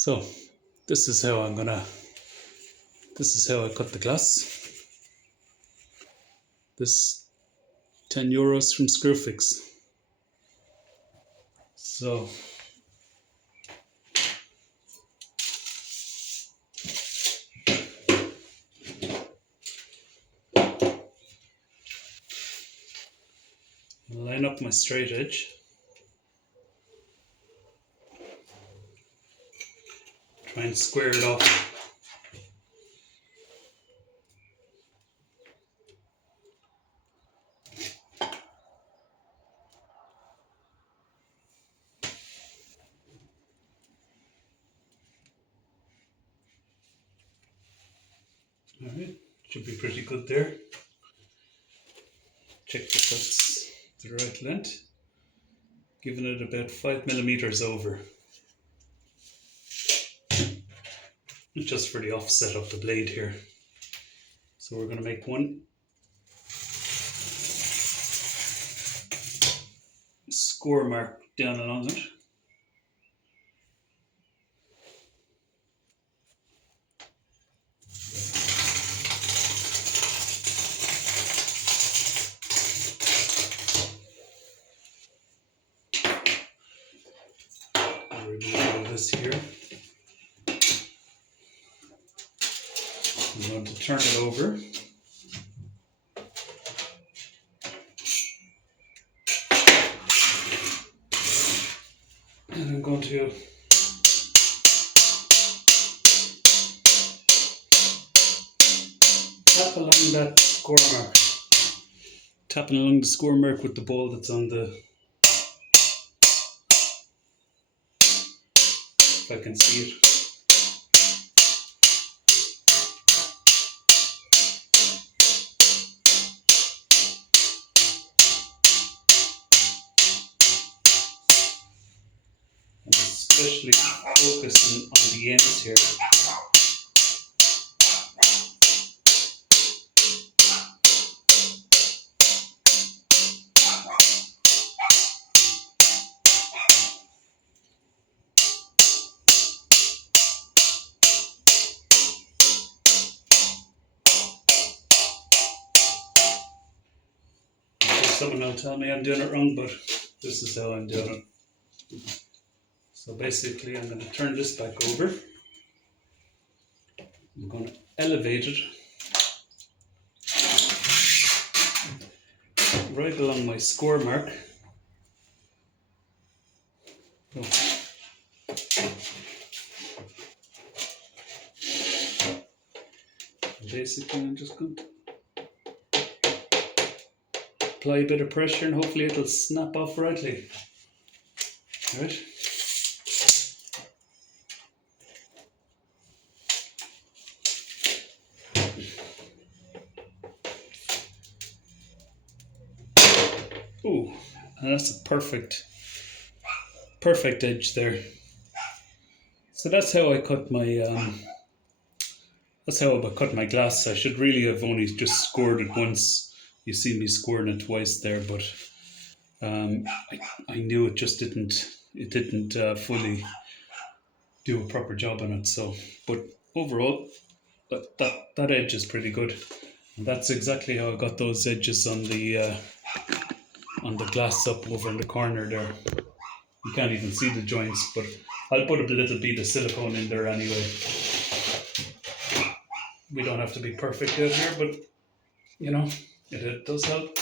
So this is how this is how I cut the glass. This €10 from Screwfix. So line up my straight edge. Try and square it off. Alright, should be pretty good there. Check that that's the right length. Giving it about 5mm over. Just for the offset of the blade here. So we're going to make one score mark down along it. Remove all this here. I'm going to turn it over. And I'm going to tap along that score mark. Tapping along the score mark with the ball that's on the, if I can see it. And especially focusing on the ends here. Someone will tell me I'm doing it wrong, but this is how I'm doing it. So basically I'm going to turn this back over. I'm going to elevate it right along my score mark. Oh. Basically I'm just going to apply a bit of pressure and hopefully it'll snap off rightly. Right? Ooh, and that's a perfect edge there. So that's how I cut my glass. I should really have only just scored it once. You see me scoring it twice there, but I knew it just didn't fully do a proper job on it. So, but overall, that edge is pretty good. And that's exactly how I got those edges on the glass up over in the corner there. You can't even see the joints, but I'll put a little bit of silicone in there anyway. We don't have to be perfect out here, but you know, it does help.